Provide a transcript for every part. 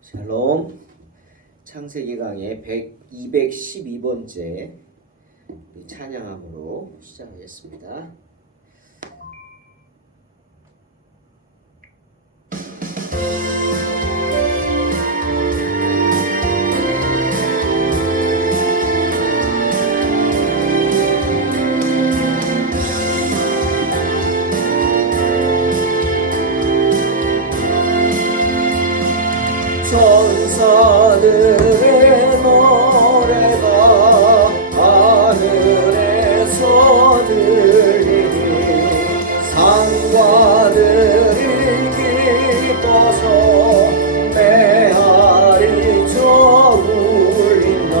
샬롬. 창세기 강의 212번째 찬양함으로 시작하겠습니다. 천사들의 노래가 하늘에서 들리니 상과들이 기뻐서 메아리쳐 울린다.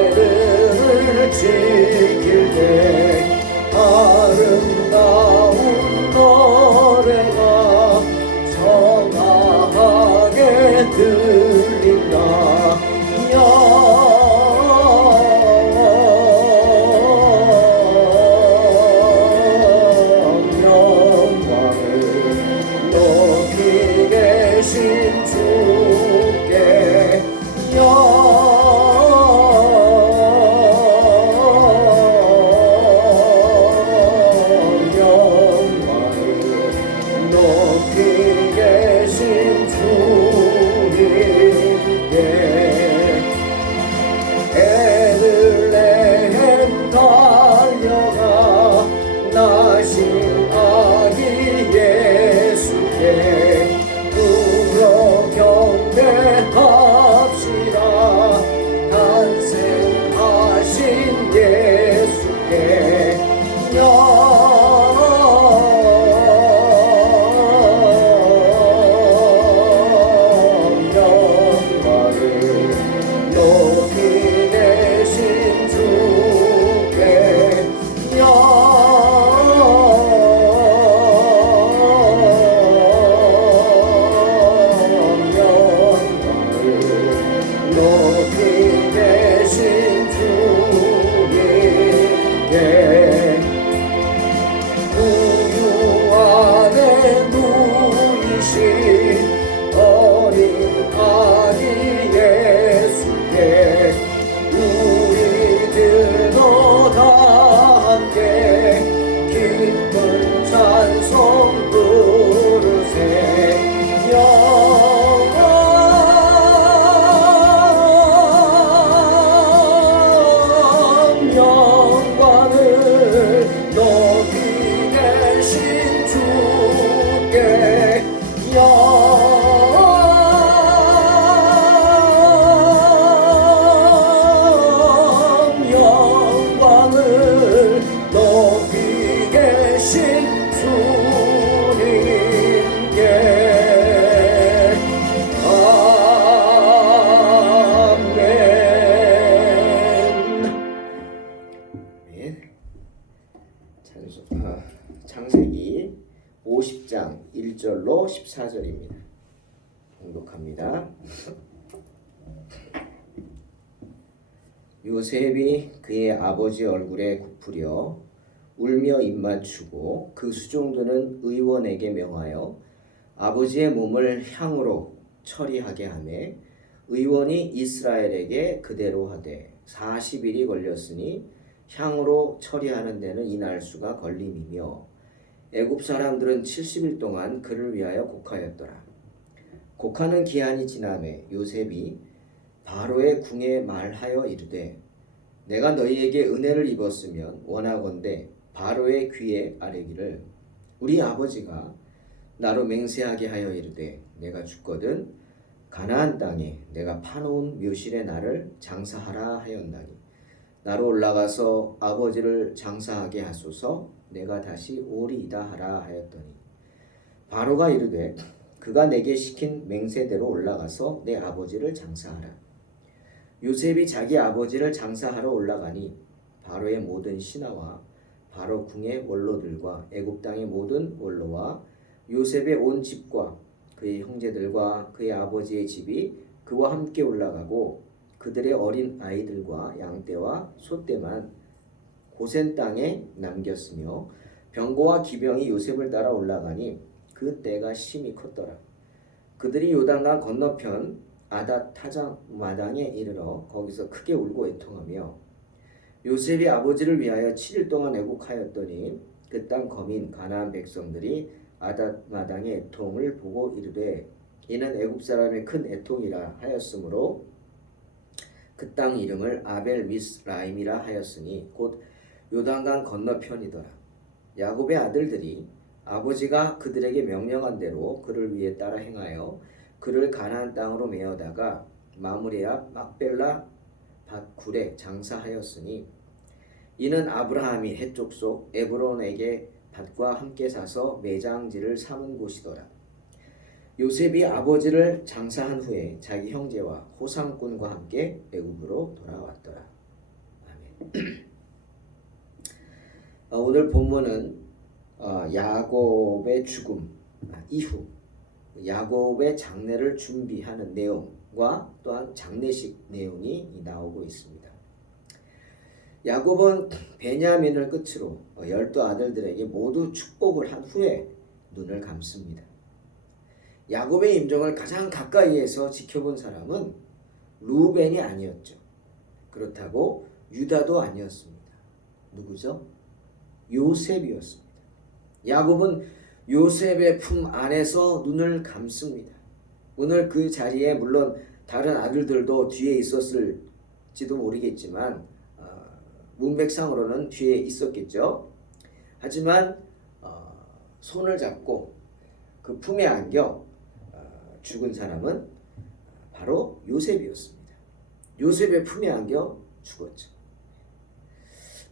양떼들을 지킬 때 아름다운 노래가 청아하게 들린다. 영광을 높이 계신 주께 베들레헴 달려가 나신 아기 예수께 울어 경배합시다. 탄생하신 예수께 창세기 50장 1절로 14절입니다. 공독합니다. 요셉이 그의 아버지 얼굴에 굽으려 울며 입맞추고 그 수종들은 의원에게 명하여 아버지의 몸을 향으로 처리하게 하매 의원이 이스라엘에게 그대로 하되 40일이 걸렸으니 향으로 처리하는 데는 이날수가 걸림이며 애굽 사람들은 70일 동안 그를 위하여 곡하였더라. 곡하는 기한이 지나매 요셉이 바로의 궁에 말하여 이르되 내가 너희에게 은혜를 입었으면 원하건대 바로의 귀에 아뢰기를 우리 아버지가 나로 맹세하게 하여 이르되 내가 죽거든 가나안 땅에 내가 파놓은 묘실에 나를 장사하라 하였나니 나로 올라가서 아버지를 장사하게 하소서. 내가 다시 오리이다 하라 하였더니 바로가 이르되 그가 내게 시킨 맹세대로 올라가서 내 아버지를 장사하라. 요셉이 자기 아버지를 장사하러 올라가니 바로의 모든 신하와 바로 궁의 원로들과 애굽 땅의 모든 원로와 요셉의 온 집과 그의 형제들과 그의 아버지의 집이 그와 함께 올라가고 그들의 어린 아이들과 양떼와 소떼만 고센 땅에 남겼으며 병거와 기병이 요셉을 따라 올라가니 그 때가 심히 컸더라. 그들이 요단강 건너편 아닷 타장 마당에 이르러 거기서 크게 울고 애통하며 요셉이 아버지를 위하여 7일 동안 애곡하였더니 그 땅 거민 가나안 백성들이 아닷 마당의 애통을 보고 이르되 이는 애굽 사람의 큰 애통이라 하였으므로 그 땅 이름을 아벨 미스라임이라 하였으니 곧 요단강 건너편이더라. 야곱의 아들들이 아버지가 그들에게 명령한 대로 그를 위해 따라 행하여 그를 가나안 땅으로 메어다가 마므레 앞 막벨라 밭굴에 장사하였으니 이는 아브라함이 해쪽 속 에브론에게 밭과 함께 사서 매장지를 삼은 곳이더라. 요셉이 아버지를 장사한 후에 자기 형제와 호상꾼과 함께 애굽으로 돌아왔더라. 아멘. 오늘 본문은 야곱의 죽음 이후 야곱의 장례를 준비하는 내용과 또한 장례식 내용이 나오고 있습니다. 야곱은 베냐민을 끝으로 12아들들에게 모두 축복을 한 후에 눈을 감습니다. 야곱의 임종을 가장 가까이에서 지켜본 사람은 루벤이 아니었죠. 그렇다고 유다도 아니었습니다. 누구죠? 요셉이었습니다. 야곱은 요셉의 품 안에서 눈을 감습니다. 오늘 그 자리에 물론 다른 아들들도 뒤에 있었을지도 모르겠지만 문맥상으로는 뒤에 있었겠죠. 하지만 손을 잡고 그 품에 안겨 죽은 사람은 바로 요셉이었습니다. 요셉의 품에 안겨 죽었죠.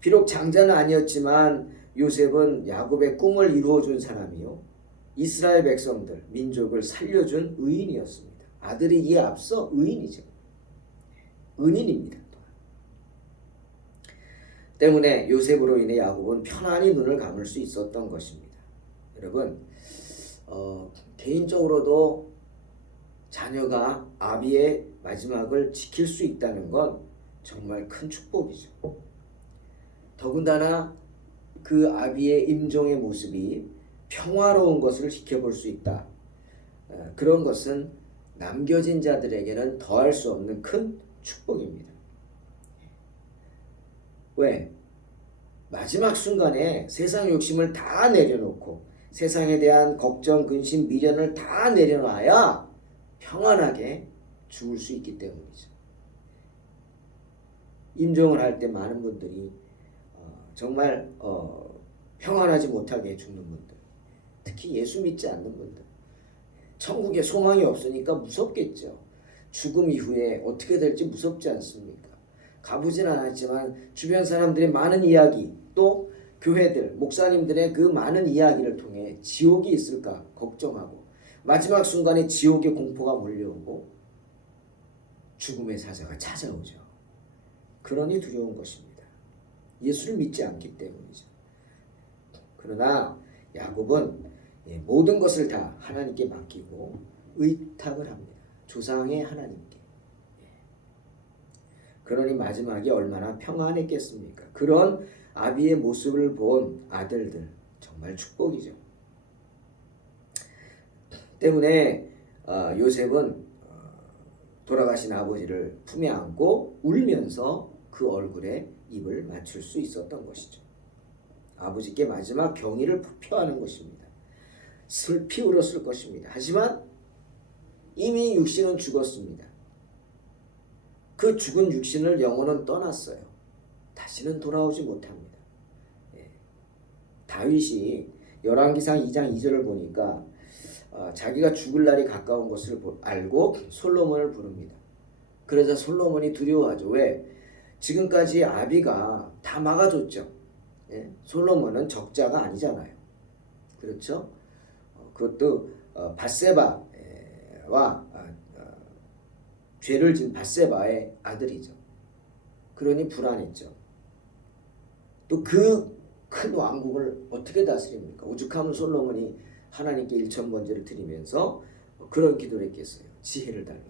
비록 장자는 아니었지만 요셉은 야곱의 꿈을 이루어준 사람이요 이스라엘 백성들, 민족을 살려준 의인이었습니다. 아들이 이에 앞서 의인이죠. 은인입니다. 때문에 요셉으로 인해 야곱은 편안히 눈을 감을 수 있었던 것입니다. 여러분, 개인적으로도 자녀가 아비의 마지막을 지킬 수 있다는 건 정말 큰 축복이죠. 더군다나 그 아비의 임종의 모습이 평화로운 것을 지켜볼 수 있다. 그런 것은 남겨진 자들에게는 더할 수 없는 큰 축복입니다. 왜? 마지막 순간에 세상 욕심을 다 내려놓고 세상에 대한 걱정, 근심, 미련을 다 내려놔야 평안하게 죽을 수 있기 때문이죠. 임종을 할 때 많은 분들이 정말 평안하지 못하게 죽는 분들, 특히 예수 믿지 않는 분들, 천국에 소망이 없으니까 무섭겠죠. 죽음 이후에 어떻게 될지 무섭지 않습니까? 가보진 않았지만 주변 사람들의 많은 이야기, 또 교회들, 목사님들의 그 많은 이야기를 통해 지옥이 있을까 걱정하고 마지막 순간에 지옥의 공포가 몰려오고 죽음의 사자가 찾아오죠. 그러니 두려운 것입니다. 예수를 믿지 않기 때문이죠. 그러나 야곱은 모든 것을 다 하나님께 맡기고 의탁을 합니다. 조상의 하나님께. 그러니 마지막이 얼마나 평안했겠습니까? 그런 아비의 모습을 본 아들들 정말 축복이죠. 때문에 요셉은 돌아가신 아버지를 품에 안고 울면서 그 얼굴에 입을 맞출 수 있었던 것이죠. 아버지께 마지막 경의를 표하는 것입니다. 슬피 울었을 것입니다. 하지만 이미 육신은 죽었습니다. 그 죽은 육신을 영혼은 떠났어요. 다시는 돌아오지 못합니다. 다윗이 열왕기상 2장 2절을 보니까 자기가 죽을 날이 가까운 것을 알고 솔로몬을 부릅니다. 그러자 솔로몬이 두려워하죠. 왜? 지금까지 아비가 다 막아줬죠. 예? 솔로몬은 적자가 아니잖아요. 그렇죠? 그것도 밧세바와 죄를 진 밧세바의 아들이죠. 그러니 불안했죠. 또 그 큰 왕국을 어떻게 다스립니까? 오죽하면 솔로몬이 하나님께 일천번제를 드리면서 그런 기도를 했겠어요. 지혜를 달라.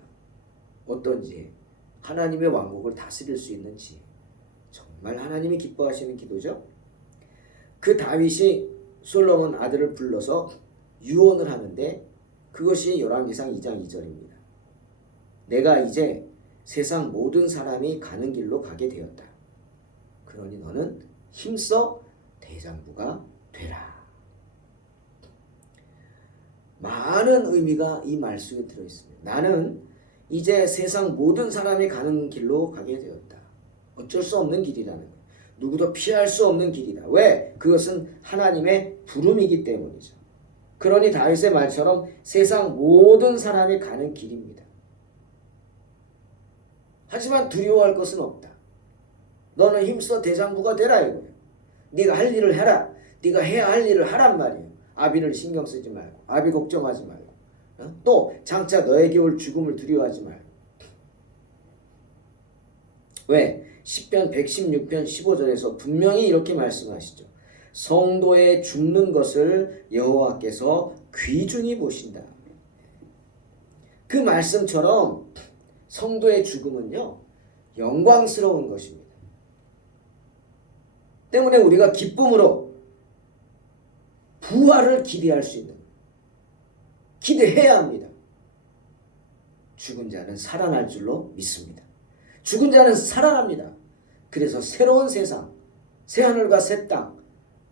어떤 지혜? 하나님의 왕국을 다스릴 수 있는 지혜. 정말 하나님이 기뻐하시는 기도죠. 그 다윗이 솔로몬 아들을 불러서 유언을 하는데 그것이 열왕기상 2장 2절입니다. 내가 이제 세상 모든 사람이 가는 길로 가게 되었다. 그러니 너는 힘써 대장부가 되라. 많은 의미가 이 말씀에 들어있습니다. 나는 이제 세상 모든 사람이 가는 길로 가게 되었다. 어쩔 수 없는 길이라는 거예요. 누구도 피할 수 없는 길이다. 왜? 그것은 하나님의 부름이기 때문이죠. 그러니 다윗의 말처럼 세상 모든 사람이 가는 길입니다. 하지만 두려워할 것은 없다. 너는 힘써 대장부가 되라 이거예요. 네가 할 일을 해라. 네가 해야 할 일을 하란 말이에요. 아비를 신경 쓰지 말고, 아비 걱정하지 말고, 또 장차 너에게 올 죽음을 두려워하지 말고. 왜? 시편 116편 15절에서 분명히 이렇게 말씀하시죠. 성도의 죽는 것을 여호와께서 귀중히 보신다. 그 말씀처럼 성도의 죽음은요, 영광스러운 것입니다. 때문에 우리가 기쁨으로 부활을 기대할 수 있는, 기대해야 합니다. 죽은 자는 살아날 줄로 믿습니다. 죽은 자는 살아납니다. 그래서 새로운 세상, 새하늘과 새 땅,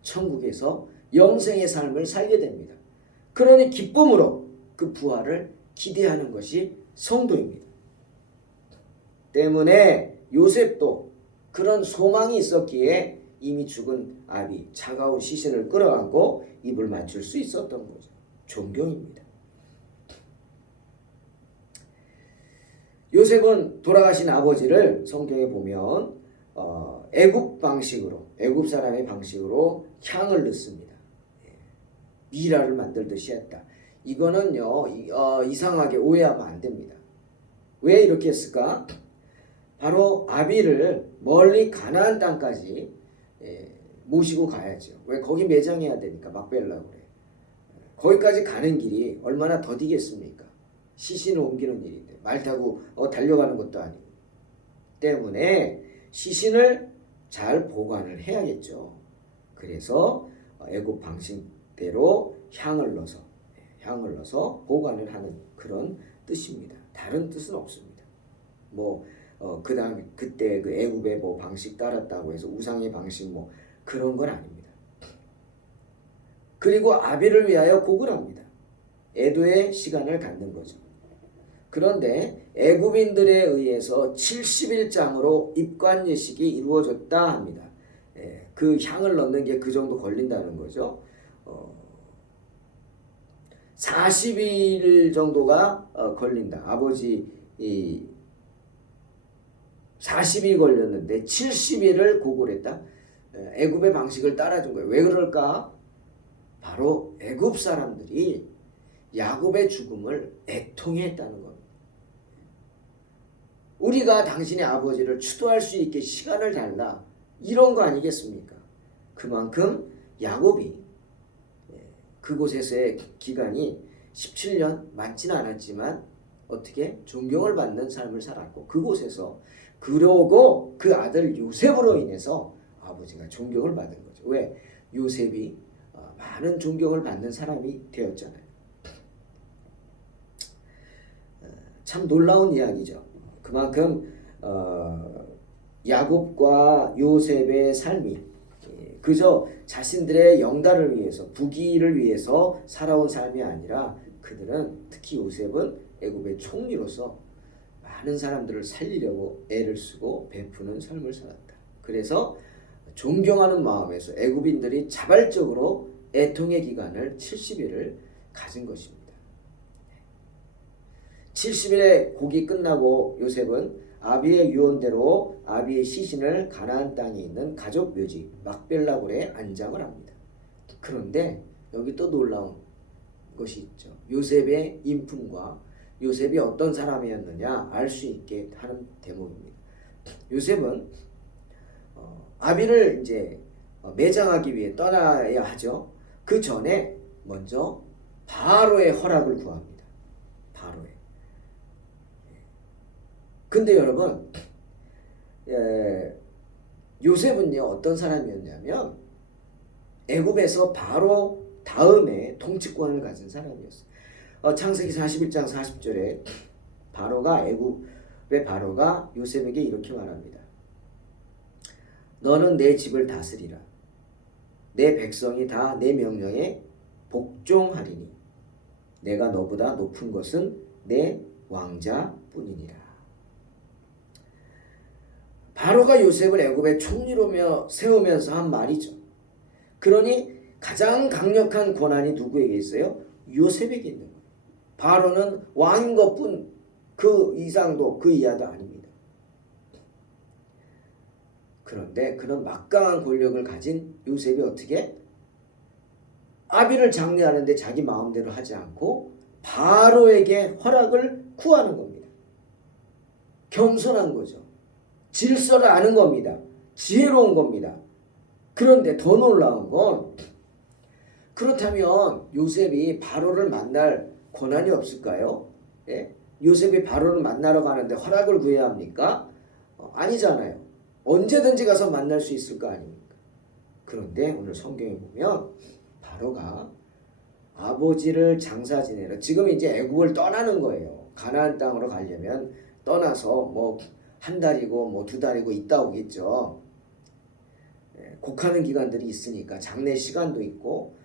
천국에서 영생의 삶을 살게 됩니다. 그러니 기쁨으로 그 부활을 기대하는 것이 성도입니다. 때문에 요셉도 그런 소망이 있었기에 이미 죽은 아비 차가운 시신을 끌어안고 입을 맞출 수 있었던 거죠. 존경입니다. 요셉은 돌아가신 아버지를 성경에 보면 애굽 방식으로, 애굽 사람의 방식으로 향을 넣습니다. 미라를 만들듯이 했다. 이거는요 이상하게 오해하면 안 됩니다. 왜 이렇게 했을까? 바로 아비를 멀리 가나안 땅까지 모시고 가야죠. 왜? 거기 매장해야 되니까 막벨라고 그래. 거기까지 가는 길이 얼마나 더디겠습니까? 시신을 옮기는 일인데 말 타고 달려가는 것도 아니고. 때문에 시신을 잘 보관을 해야겠죠. 그래서 애굽 방식대로 향을 넣어서 보관을 하는 그런 뜻입니다. 다른 뜻은 없습니다. 그다음에 그때 그 애굽의 방식 따랐다고 해서 우상의 방식 그런 건 아닙니다. 그리고 아비를 위하여 곡을 합니다. 애도의 시간을 갖는 거죠. 그런데 애굽인들에 의해서 70일장으로 입관 예식이 이루어졌다 합니다. 그 향을 넣는 게 그 정도 걸린다는 거죠. 40일 정도가 걸린다. 아버지 40일 걸렸는데 70일을 고골했다. 애굽의 방식을 따라준 거예요. 왜 그럴까? 바로 애굽 사람들이 야곱의 죽음을 애통해했다는 겁니다. 우리가 당신의 아버지를 추도할 수 있게 시간을 달라, 이런 거 아니겠습니까? 그만큼 야곱이 그곳에서의 기간이 17년 많지는 않았지만 어떻게 존경을 받는 삶을 살았고, 그곳에서 그러고 그 아들 요셉으로 인해서 아버지가 존경을 받은 거죠. 왜? 요셉이 많은 존경을 받는 사람이 되었잖아요. 참 놀라운 이야기죠. 그만큼 야곱과 요셉의 삶이 그저 자신들의 영달을 위해서, 부귀를 위해서 살아온 삶이 아니라, 그들은, 특히 요셉은 애굽의 총리로서 많은 사람들을 살리려고 애를 쓰고 베푸는 삶을 살았다. 그래서 존경하는 마음에서 애굽인들이 자발적으로 애통의 기간을 70일을 가진 것입니다. 70일의 곡이 끝나고 요셉은 아비의 유언대로 아비의 시신을 가나안 땅에 있는 가족 묘지 막벨라굴에 안장을 합니다. 그런데 여기 또 놀라운 것이 있죠. 요셉의 인품과 요셉이 어떤 사람이었느냐 알 수 있게 하는 대목입니다. 요셉은 아비를 이제 매장하기 위해 떠나야 하죠. 그 전에 먼저 바로의 허락을 구합니다. 바로의. 근데 여러분, 요셉은요 어떤 사람이었냐면 애굽에서 바로 다음에 통치권을 가진 사람이었어요. 창세기 41장 40절에 애굽의 바로가 요셉에게 이렇게 말합니다. 너는 내 집을 다스리라. 내 백성이 다 내 명령에 복종하리니 내가 너보다 높은 것은 내 왕자뿐이니라. 바로가 요셉을 애굽의 총리로 세우면서 한 말이죠. 그러니 가장 강력한 권한이 누구에게 있어요? 요셉에게 있는 거예요. 바로는 왕인 것뿐 그 이상도 그 이하도 아닙니다. 그런데 그런 막강한 권력을 가진 요셉이 어떻게? 아비를 장례하는데 자기 마음대로 하지 않고 바로에게 허락을 구하는 겁니다. 겸손한 거죠. 질서를 아는 겁니다. 지혜로운 겁니다. 그런데 더 놀라운 건 그렇다면 요셉이 바로를 만날 권한이 없을까요? 예? 요셉이 바로를 만나러 가는데 허락을 구해야 합니까? 아니잖아요. 언제든지 가서 만날 수 있을 거 아닙니까? 그런데 오늘 성경에 보면 바로가 아버지를 장사 지내러 지금 이제 애굽을 떠나는 거예요. 가나안 땅으로 가려면 떠나서 뭐 한 달이고 뭐 두 달이고 있다 오겠죠. 곡하는 기간들이 있으니까 장례 시간도 있고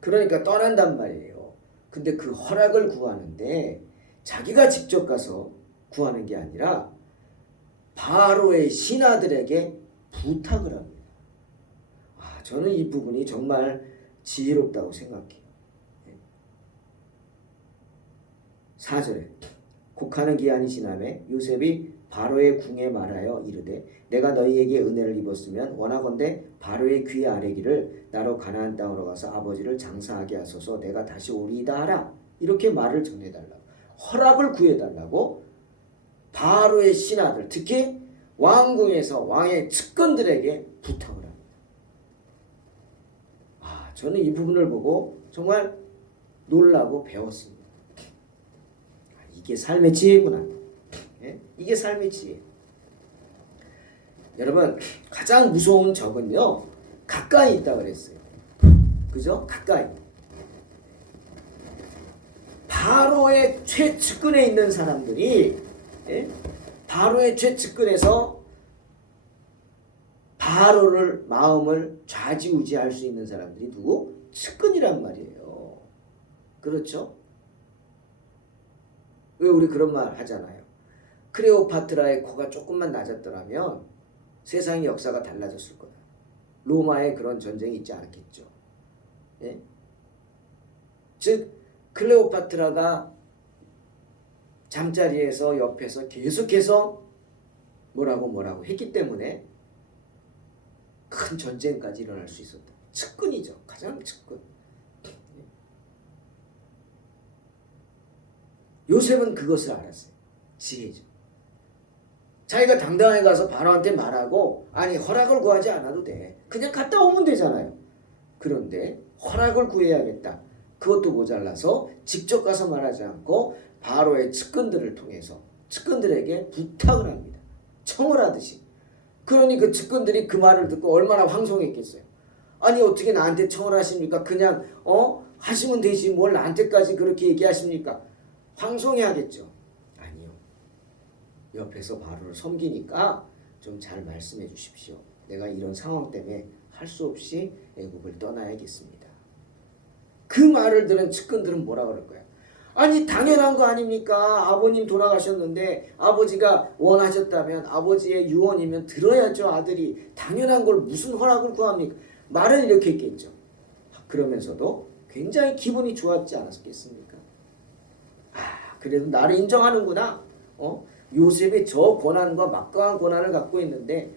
그러니까 떠난단 말이에요. 근데 그 허락을 구하는데 자기가 직접 가서 구하는 게 아니라 바로의 신하들에게 부탁을 합니다. 저는 이 부분이 정말 지혜롭다고 생각해요. 4절에 곡하는 기한이 지남에 요셉이 바로의 궁에 말하여 이르되 내가 너희에게 은혜를 입었으면 원하건대 바로의 귀에 아뢰기를 나로 가나안 땅으로 가서 아버지를 장사하게 하소서 내가 다시 오리이다 하라. 이렇게 말을 전해달라고 허락을 구해달라고 바로의 신하들 특히 왕궁에서 왕의 측근들에게 부탁을 합니다. 저는 이 부분을 보고 정말 놀라고 배웠습니다. 이게 삶의 지혜구나. 이게 삶의 지혜. 여러분 가장 무서운 적은요 가까이 있다 그랬어요. 그죠? 가까이. 바로의 최측근에 있는 사람들이 바로의 최측근에서 바로를 마음을 좌지우지할 수 있는 사람들이 누구? 측근이란 말이에요. 그렇죠? 왜 우리 그런 말 하잖아요. 클레오파트라의 코가 조금만 낮았더라면 세상의 역사가 달라졌을 거다. 로마에 그런 전쟁이 있지 않았겠죠. 예? 즉 클레오파트라가 잠자리에서 옆에서 계속해서 뭐라고 했기 때문에 큰 전쟁까지 일어날 수 있었다. 측근이죠. 가장 측근. 요셉은 그것을 알았어요. 지혜죠. 자기가 당당하게 가서 바로한테 말하고 아니 허락을 구하지 않아도 돼. 그냥 갔다 오면 되잖아요. 그런데 허락을 구해야겠다. 그것도 모자라서 직접 가서 말하지 않고 바로의 측근들을 통해서 측근들에게 부탁을 합니다. 청을 하듯이. 그러니 그 측근들이 그 말을 듣고 얼마나 황송했겠어요. 아니 어떻게 나한테 청을 하십니까? 그냥 하시면 되지 뭘 나한테까지 그렇게 얘기하십니까? 황송해하겠죠. 아니요. 옆에서 바로를 섬기니까 좀 잘 말씀해 주십시오. 내가 이런 상황 때문에 할 수 없이 애굽을 떠나야겠습니다. 그 말을 들은 측근들은 뭐라 그럴 거야? 아니 당연한 거 아닙니까? 아버님 돌아가셨는데 아버지가 원하셨다면 아버지의 유언이면 들어야죠. 아들이 당연한 걸 무슨 허락을 구합니까? 말을 이렇게 했겠죠. 그러면서도 굉장히 기분이 좋았지 않았겠습니까? 그래도 나를 인정하는구나. 요셉이 저 고난과 막강한 고난을 갖고 있는데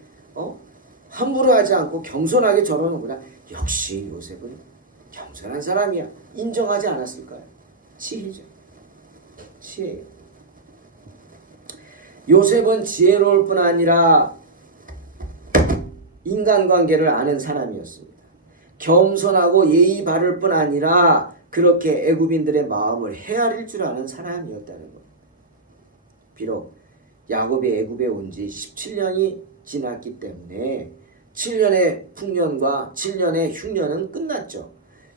함부로 하지 않고 겸손하게 저러는구나. 역시 요셉은 겸손한 사람이야. 인정하지 않았을까요? 지혜죠. 지혜예요. 요셉은 지혜로울 뿐 아니라 인간관계를 아는 사람이었습니다. 겸손하고 예의 바를 뿐 아니라 그렇게 애굽인들의 마음을 헤아릴 줄 아는 사람이었다는 것. 비록 야곱이 애굽에 온 지 17년이 지났기 때문에 7년의 풍년과 7년의 흉년은 끝났죠.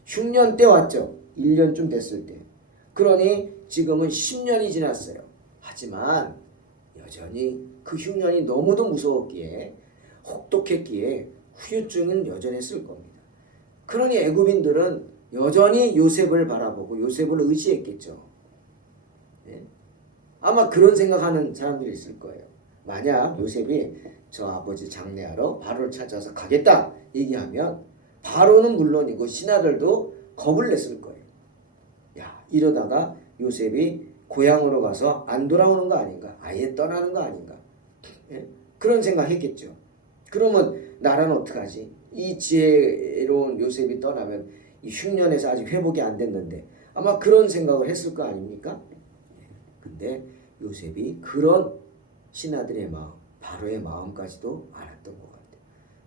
흉년 때 왔죠. 1년쯤 됐을 때. 그러니 지금은 10년이 지났어요. 하지만 여전히 그 흉년이 너무도 무서웠기에 혹독했기에 후유증은 여전했을 겁니다. 그러니 애굽인들은 여전히 요셉을 바라보고 요셉을 의지했겠죠. 네? 아마 그런 생각하는 사람들이 있을 거예요. 만약 요셉이 저 아버지 장례하러 바로를 찾아서 가겠다 얘기하면 바로는 물론이고 신하들도 겁을 냈을 거예요. 야, 이러다가 요셉이 고향으로 가서 안 돌아오는 거 아닌가? 아예 떠나는 거 아닌가? 예? 그런 생각했겠죠. 그러면 나라는 어떡하지? 이 지혜로운 요셉이 떠나면 이 흉년에서 아직 회복이 안 됐는데 아마 그런 생각을 했을 거 아닙니까? 근데 요셉이 그런 신하들의 마음, 바로의 마음까지도 알았던 것 같아요.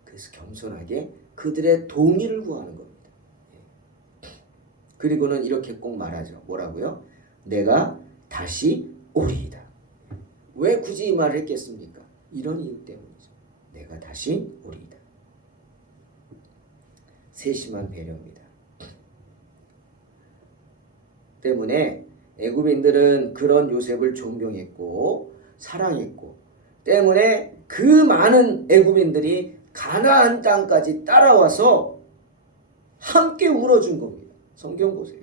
그래서 겸손하게 그들의 동의를 구하는 겁니다. 그리고는 이렇게 꼭 말하죠. 뭐라고요? 내가 다시 오리이다. 왜 굳이 이 말을 했겠습니까? 이런 이유 때문이죠. 내가 다시 오리이다. 세심한 배려입니다. 때문에 애굽인들은 그런 요셉을 존경했고 사랑했고 때문에 그 많은 애굽인들이 가나안 땅까지 따라와서 함께 울어준 겁니다. 성경 보세요.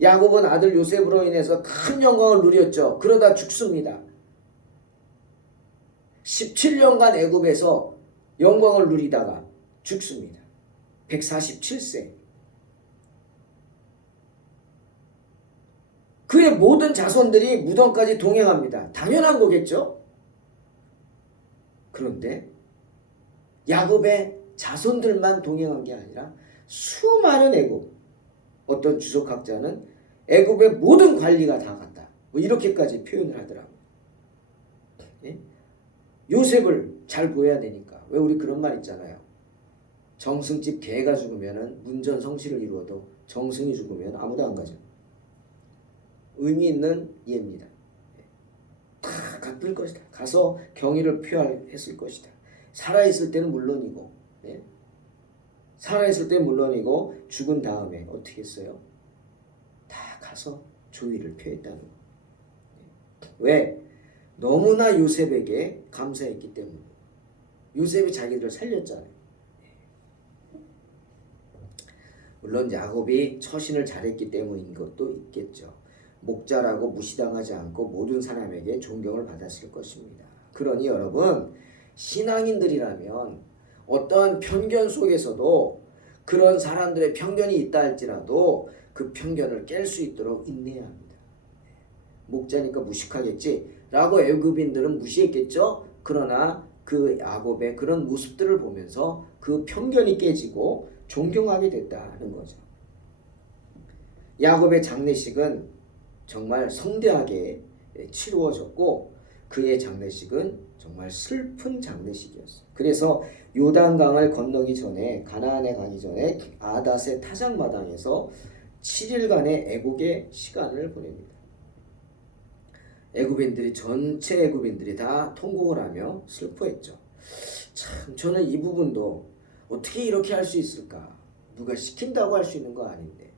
야곱은 아들 요셉으로 인해서 큰 영광을 누렸죠. 그러다 죽습니다. 17년간 애굽에서 영광을 누리다가 죽습니다. 147세. 그의 모든 자손들이 무덤까지 동행합니다. 당연한 거겠죠? 그런데 야곱의 자손들만 동행한 게 아니라 수많은 애굽, 어떤 주석학자는 애굽의 모든 관리가 다 갔다. 뭐 이렇게까지 표현을 하더라고요. 예? 요셉을 잘 보여야 되니까. 왜 우리 그런 말 있잖아요. 정승집 개가 죽으면 문전성시를 이루어도 정승이 죽으면 아무도 안 가죠. 의미 있는 예입니다. 다 갚을 것이다. 가서 경의를 표했을 것이다. 살아있을 때는 물론이고, 예? 살아있을 때는 물론이고 죽은 다음에 어떻게 했어요? 다 가서 조의를 표했다는 거. 왜? 너무나 요셉에게 감사했기 때문에. 요셉이 자기들을 살렸잖아요. 물론 야곱이 처신을 잘했기 때문인 것도 있겠죠. 목자라고 무시당하지 않고 모든 사람에게 존경을 받았을 것입니다. 그러니 여러분, 신앙인들이라면 어떠한 편견 속에서도 그런 사람들의 편견이 있다 할지라도 그 편견을 깰 수 있도록 인내해야 합니다. 목자니까 무식하겠지 라고 애굽인들은 무시했겠죠. 그러나 그 야곱의 그런 모습들을 보면서 그 편견이 깨지고 존경하게 됐다는 거죠. 야곱의 장례식은 정말 성대하게 치루어졌고 그의 장례식은 정말 슬픈 장례식이었어요. 그래서 요단강을 건너기 전에 가나안에 가기 전에 아닷의 타작마당에서 7일간의 애곡의 시간을 보냅니다. 애굽인들이 전체 애굽인들이 다 통곡을 하며 슬퍼했죠. 참 저는 이 부분도 어떻게 이렇게 할 수 있을까? 누가 시킨다고 할 수 있는 거 아닌데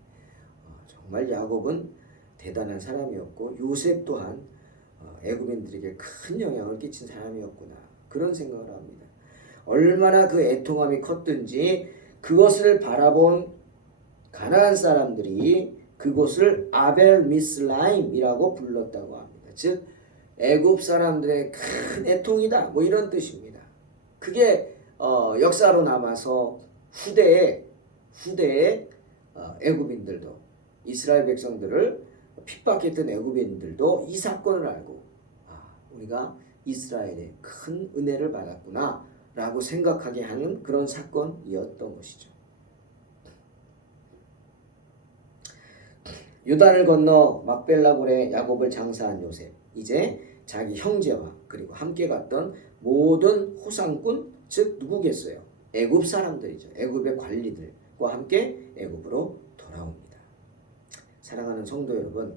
정말 야곱은 대단한 사람이었고 요셉 또한 애굽인들에게 큰 영향을 끼친 사람이었구나 그런 생각을 합니다. 얼마나 그 애통함이 컸든지 그것을 바라본 가나안 사람들이 그곳을 아벨 미스라임이라고 불렀다고 합니다. 즉 애굽 사람들의 큰 애통이다 뭐 이런 뜻입니다. 그게 역사로 남아서 후대에 애굽인들도 이스라엘 백성들을 핍박했던 애굽인들도 이 사건을 알고 우리가 이스라엘의 큰 은혜를 받았구나 라고 생각하게 하는 그런 사건이었던 것이죠. 요단을 건너 막벨라굴에 야곱을 장사한 요셉, 이제 자기 형제와 그리고 함께 갔던 모든 호상꾼, 즉 누구겠어요? 애굽 사람들이죠. 애굽의 관리들과 함께 애굽으로 돌아옵니다. 사랑하는 성도 여러분,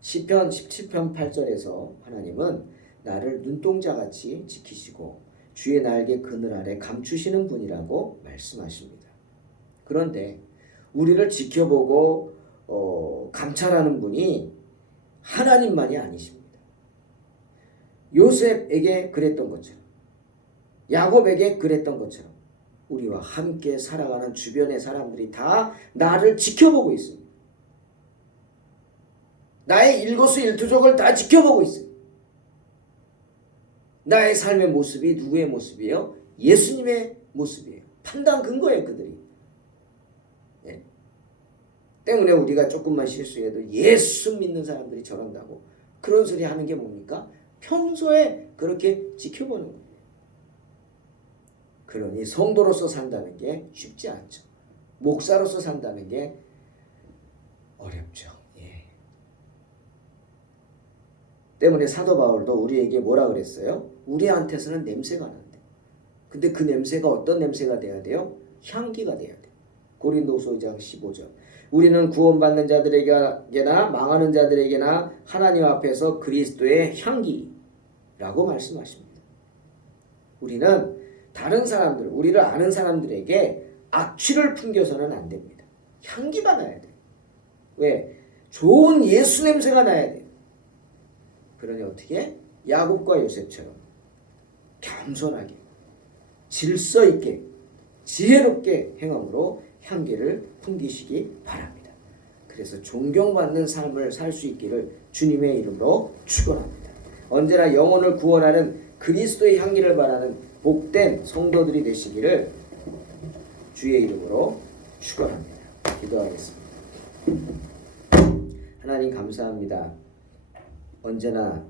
시편 17편 8절에서 하나님은 나를 눈동자같이 지키시고 주의 날개 그늘 아래 감추시는 분이라고 말씀하십니다. 그런데 우리를 지켜보고 감찰하는 분이 하나님만이 아니십니다. 요셉에게 그랬던 것처럼, 야곱에게 그랬던 것처럼 우리와 함께 살아가는 주변의 사람들이 다 나를 지켜보고 있습니다. 나의 일거수일투족을 다 지켜보고 있습니다. 나의 삶의 모습이 누구의 모습이에요? 예수님의 모습이에요. 판단 근거예요, 그들이. 네. 때문에 우리가 조금만 실수해도 예수 믿는 사람들이 저런다고 그런 소리 하는 게 뭡니까? 평소에 그렇게 지켜보는 거예요. 그러니 성도로서 산다는 게 쉽지 않죠. 목사로서 산다는 게 어렵죠. 때문에 사도 바울도 우리에게 뭐라 그랬어요? 우리한테서는 냄새가 나는데, 근데 그 냄새가 어떤 냄새가 돼야 돼요? 향기가 돼야 돼요. 고린도후서 2장 15절. 우리는 구원받는 자들에게나 망하는 자들에게나 하나님 앞에서 그리스도의 향기라고 말씀하십니다. 우리는 다른 사람들, 우리를 아는 사람들에게 악취를 풍겨서는 안 됩니다. 향기가 나야 돼요. 왜? 좋은 예수 냄새가 나야 돼요. 그러니 어떻게? 야곱과 요셉처럼 겸손하게, 질서 있게, 지혜롭게 행함으로 향기를 풍기시기 바랍니다. 그래서 존경받는 삶을 살 수 있기를 주님의 이름으로 축원합니다. 언제나 영혼을 구원하는 그리스도의 향기를 바라는 복된 성도들이 되시기를 주의 이름으로 축원합니다. 기도하겠습니다. 하나님 감사합니다. 언제나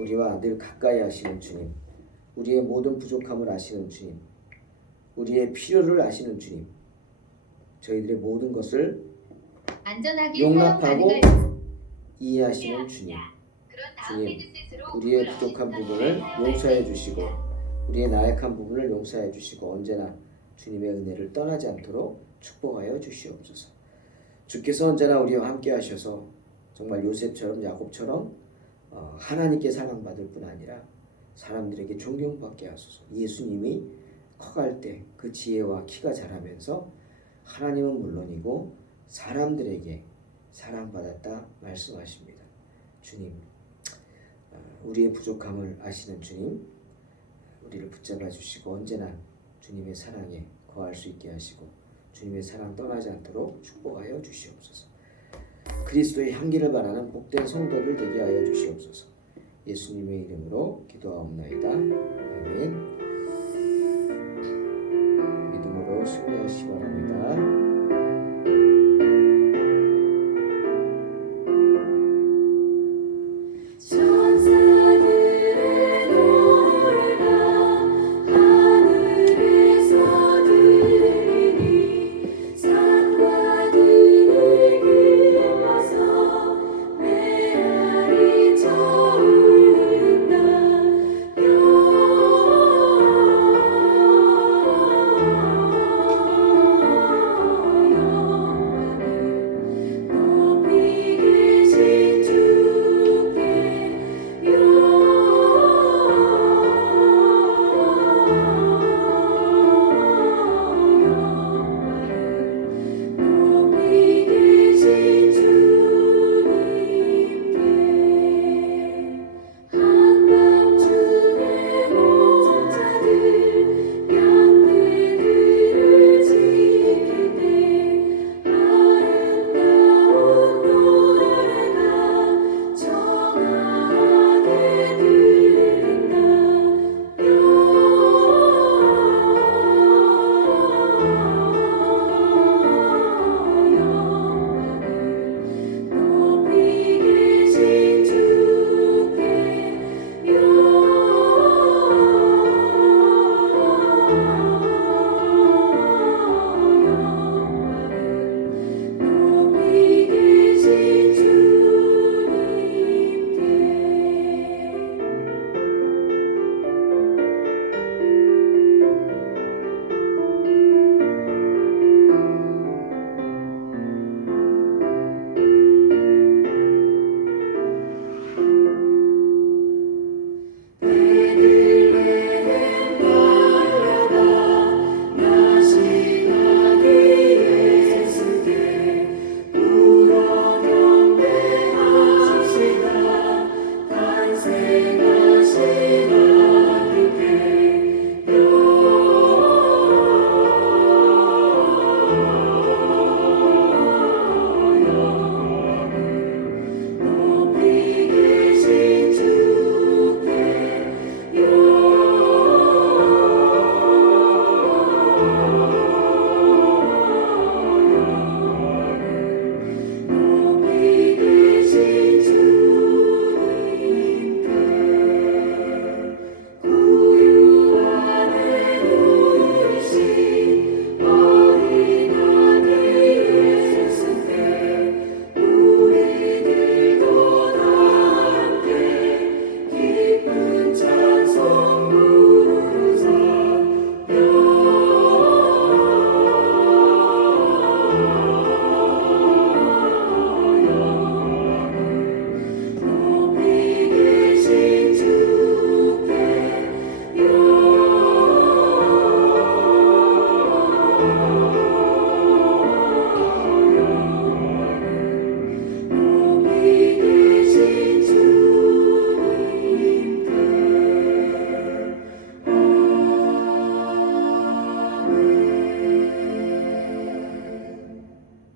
우리와 늘 가까이 하시는 주님, 우리의 모든 부족함을 아시는 주님, 우리의 필요를 아시는 주님, 저희들의 모든 것을 용납하고 이해하시는 주님, 우리의 부족한 부분을 용서해 주시고 우리의 나약한 부분을 용서해 주시고 언제나 주님의 은혜를 떠나지 않도록 축복하여 주시옵소서. 주께서 언제나 우리와 함께 하셔서 정말 요셉처럼 야곱처럼 하나님께 사랑받을 뿐 아니라 사람들에게 존경받게 하소서. 예수님이 커갈 때 그 지혜와 키가 자라면서 하나님은 물론이고 사람들에게 사랑받았다 말씀하십니다. 주님, 우리의 부족함을 아시는 주님, 우리를 붙잡아 주시고 언제나 주님의 사랑에 거할 수 있게 하시고 주님의 사랑 떠나지 않도록 축복하여 주시옵소서. 그리스도의 향기를 바라는 복된 성도들 되게 하여 주시옵소서. 예수님의 이름으로 기도하옵나이다. 아멘.